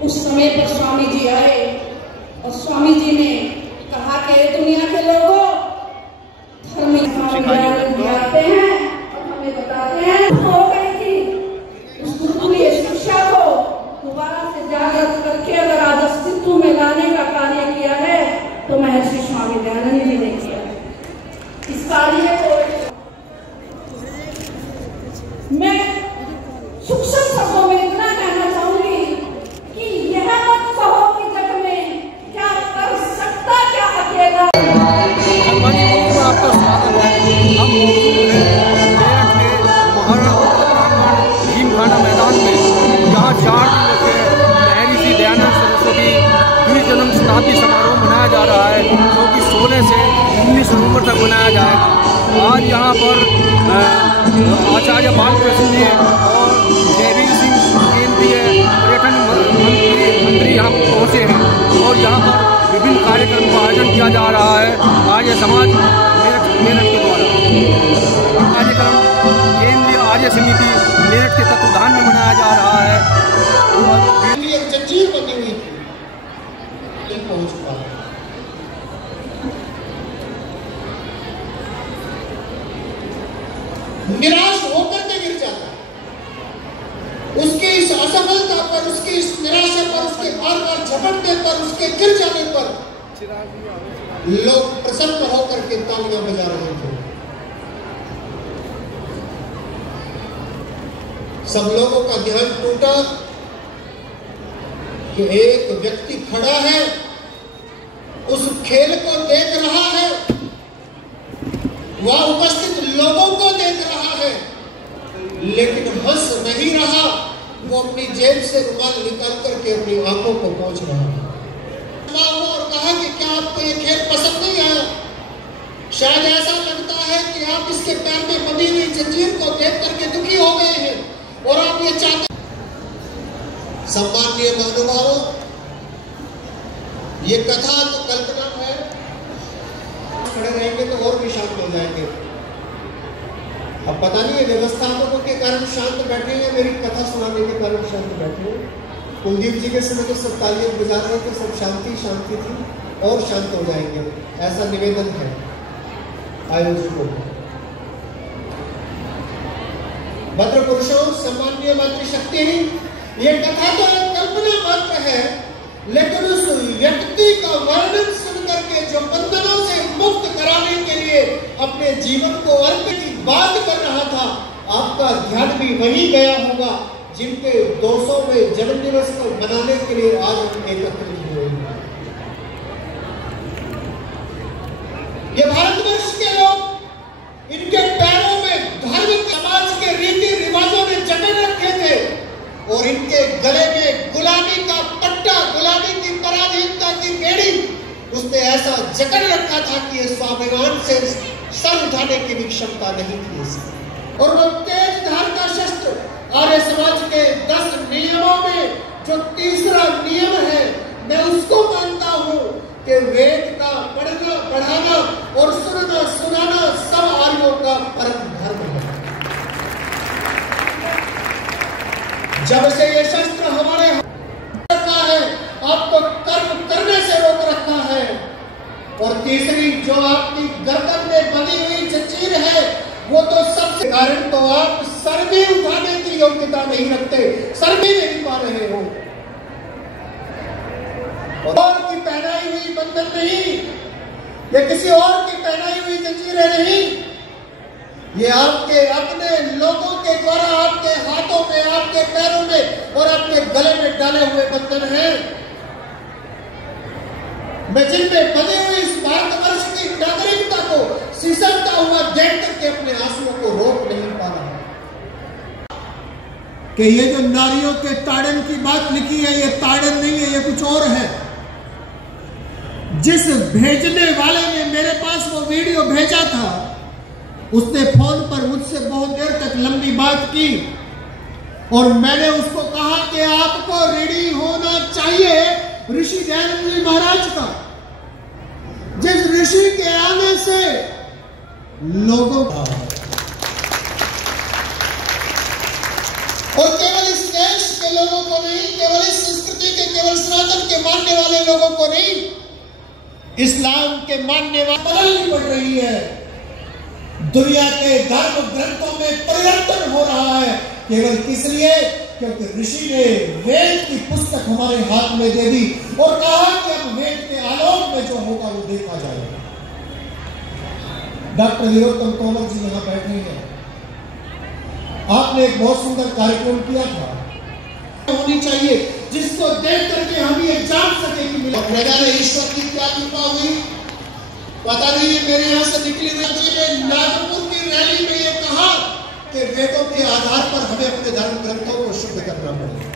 उस समय पर स्वामी जी आए और स्वामी जी ने कहा कि दुनिया के लोगों धर्म आते हैं और हमें बताते हैं हो गई थी उस गुरुकुलीय शिक्षा को दोबारा से जागृत करके अगर आज अस्तित्व में लाने का कार्य किया है तो महर्षि स्वामी दयानंद जी ने किया। इस कार्य को मैं सूक्ष्म शब्दों में इतना कहना चाहूंगी कि यह मत कहो कि जग में क्या कर सकता क्या अकेला। आपका स्वागत है। हम भीमखाना मैदान में जहाँ 4 दिनों से महर्षि दयानंद सरस्वती द्विजन्म शताब्दी समारोह मनाया जा रहा है, जो कि 16 से 19 नवंबर तक मनाया जाएगा। आज यहाँ पर आचार्य बालकृष्ण जी और जयवीर सिंह केंद्रीय पर्यटन मंत्री यहाँ पहुँचे हैं और यहाँ पर विभिन्न कार्यक्रम का आयोजन किया जा रहा है। आर्य समाज मेरठ के द्वारा कार्यक्रम केंद्रीय आर्य समिति मेरठ के तत्वाधान में मनाया जा रहा है। एक जंजीर बनी हुई थी पहुंच पा निराश होकर के गिर जाता है। उसकी इस असफलता पर, उसकी इस निराशा पर, उसके बार बार झपटने पर, उसके गिर जाने पर लोग प्रसन्न होकर के तालियां बजा रहे थे। सब लोगों का ध्यान टूटा कि एक व्यक्ति खड़ा है, उस खेल को देख रहा है, वह उपस्थित लोगों को देख रहा है, लेकिन हंस नहीं रहा। वो अपनी जेब से रुमाल निकाल करके अपनी आंखों को पोंछ रहा है और कहा कि क्या आपको ये खेल पसंद नहीं आया? शायद ऐसा लगता है कि आप इसके पैर में बंधी हुई जंजीर को देख करके दुखी हो गए हैं और आप ये चाहते। सम्माननीय महानुभावों, ये कथा तो कल्पना है, खड़े रहेंगे तो और भी शांत हो जाएंगे। अब पता नहीं है व्यवस्थापकों के कारण शांत बैठे हैं, मेरी कथा सुनाने के कारण शांत बैठे हैं। कुलदीप जी के समय तो सब तालियां बजा रहे थे, सब शांति शांति थी, और शांत हो जाएंगे, ऐसा निवेदन है आयोजकों को। भद्र पुरुषों, सम्माननीय मातृशक्ति, ये कथा तो एक कल्पना मात्र है, लेकिन उस व्यक्ति का वर्णन सुनकर के जो बंधनों से मुक्त कराने के लिए अपने जीवन को अर्पित की बात कर रहा था, आपका ध्यान भी वहीं गया होगा जिनके 200वें जन्मदिवस को मनाने के लिए आज हम एकत्रित हुए हैं। ये भारतवर्ष के लोग, इनके पैरों में धार्मिक समाज के रीति रिवाजों ने जकड़ रखे थे और इनके गले में गुलामी का पट्टा, गुलामी की पराधीनता की बेड़ी उसने ऐसा जकड़ रखा था कि इस स्वाभिमान से सर उठाने की भी क्षमता नहीं थी इसकी। और वो तेज धार का शस्त्र आर्य समाज के 10 नियमों में जो तीसरा नियम है, मैं उसको मानता हूं कि वेद का पढ़ना, पढ़ाना और सुनना, सुनाना सब आर्यों का परम धर्म है। जब से ये शस्त्र हमारे रखा है, आपको कर्म करने से रोक रखा है। और तीसरी जो आपकी गर्दन में बंधी हुई जंजीर है, वो तो सबसे कारण तो आप सर भी उठाने की योग्यता नहीं रखते, सर भी नहीं पा रहे हो। और की पहनाई हुई बंधन नहीं, ये किसी और की पहनाई हुई जंजीरें नहीं, ये आपके अपने लोगों के द्वारा आपके हाथों में, आपके पैरों में और आपके गले में डाले हुए बंधन हैं। मैं जिनमें बंधे हुए इस भारतवर्ष की नागरिकता को सिसकता हुआ देख करके अपने आंसुओं को रोक नहीं पा रहा कि ये जो नारियों के ताड़न की बात लिखी है, ये ताड़न नहीं है, ये कुछ और है। जिस भेजने वाले ने मेरे पास वो वीडियो भेजा था, उसने फोन पर मुझसे बहुत देर तक लंबी बात की और मैंने उसको कहा कि आपको रेडी होना चाहिए ऋषि दयानंद जी महाराज का, जिस ऋषि के आने से लोगों का और केवल इस देश के लोगों को नहीं, केवल इस संस्कृति के, केवल सनातन के मानने वाले लोगों को नहीं, इस्लाम के मानने वाले बदलनी पड़ रही है। दुनिया के धर्म ग्रंथों में परिवर्तन हो रहा है, केवल किस लिए? क्योंकि ऋषि ने वेद की पुस्तक हमारे हाथ में दे दी और कहा कि अब वेद के आलोक में जो होगा वो देखा जाएगा। डॉक्टर वीरोत्तम तोमर जी यहां बैठे हैं, आपने एक बहुत सुंदर कार्यक्रम किया था, होनी चाहिए जिसको देख करके हम ये जान सके कि मिला प्रजा ने ईश्वर की क्या कृपा हुई। पता नहीं है, मेरे यहां से निकली रैली में, नागपुर की रैली में ये कहा कि वेदों के आधार पर हमें अपने धर्म ग्रंथों को शुद्ध करना पड़ेगा।